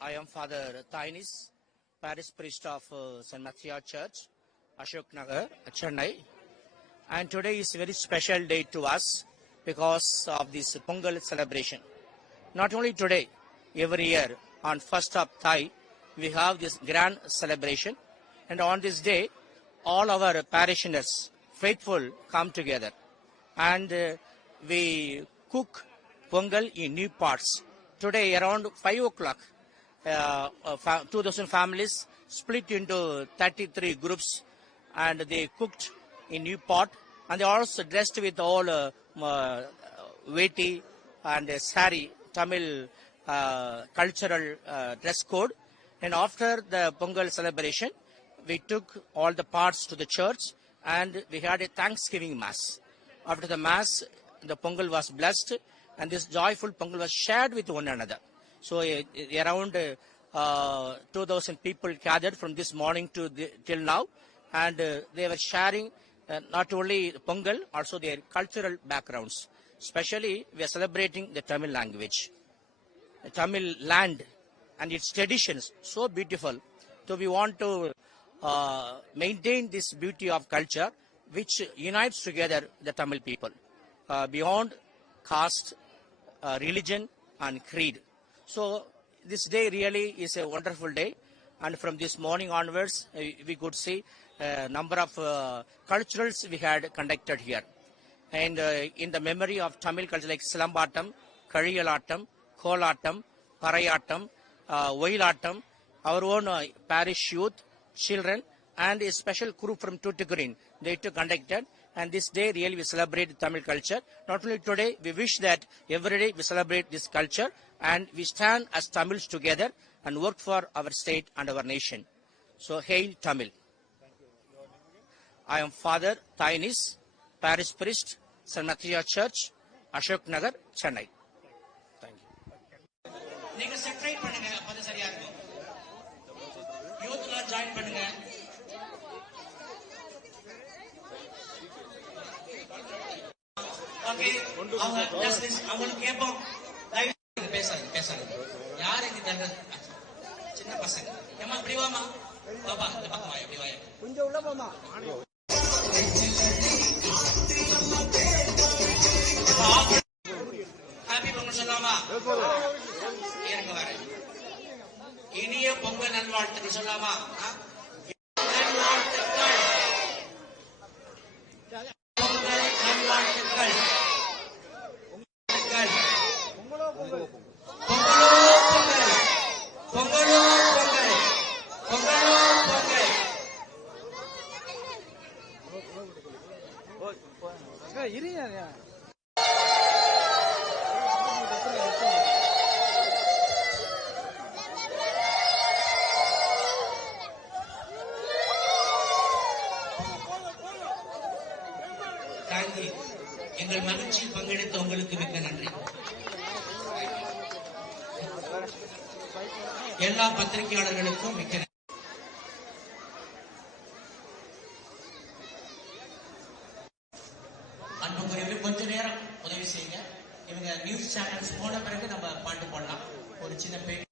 I am Father Tainis, Parish Priest of St. Matthias Church, Ashok Nagar, Chennai. And today is a very special day to us because of this Pongal celebration. Not only today, every year on 1st of Thai, we have this grand celebration. And on this day, all our parishioners, faithful, come together. And we cook Pongal in new pots. Today around 5 o'clock, 2,000 families split into 33 groups and they cooked in new pot, and they also dressed with all veti and sari, Tamil cultural dress code. And after the Pongal celebration, we took all the pots to the church and we had a Thanksgiving Mass. After the Mass, the Pongal was blessed and this joyful Pongal was shared with one another. So around 2,000 people gathered from this morning till now, and they were sharing not only Pongal, also their cultural backgrounds. Especially, we are celebrating the Tamil language, the Tamil land and its traditions, so beautiful. So we want to maintain this beauty of culture which unites together the Tamil people beyond caste, religion and creed. So this day really is a wonderful day, and from this morning onwards we could see a number of culturals we had conducted here. And in the memory of Tamil culture like Silambatam, Kariyalatam, Kolatam, Parayatam, Oilatam, our own parish youth, children, and a special group from Tuticorin, they too conducted. And this day really we celebrate Tamil culture. Not only today, we wish that every day we celebrate this culture and we stand as Tamils together and work for our state and our nation. So hail Tamil. I am Father Tainis, Parish Priest, St. Matthias Church, Ashok Nagar, Chennai. Thank you. நீங்க separate பண்ணுங்க அப்பதான் சரியா இருக்கும். யூத்ல join பண்ணுங்க. Okay அவங்க justice அவங்க கேப்போம். பேசாங்க யார் இது சின்ன பசங்க ஏமா இப்படி வாமா பாப்பா இந்த பக்கமா எப்படி வாயா கொஞ்சம் உள்ள போமா ஹாப்பி பொங்கல் சொல்லாமா இருங்க வரேன் இனிய பொங்கல் நல்வாழ்த்துக்கள் சொல்லாமா எங்கள் மகிழ்ச்சியில் பங்கெடுத்த உங்களுக்கு மிக்க நன்றி. எல்லா பத்திரிகையாளர்களுக்கும் மிக்க நன்றி. அன்புக்குரியவர்கள் கொஞ்ச நேரம் உதவி செய்யுங்க. இவங்க நியூஸ் சேனல்ஸ் போன பிறகு நம்ம பாட்டு போடலாம். ஒரு சின்ன பேர்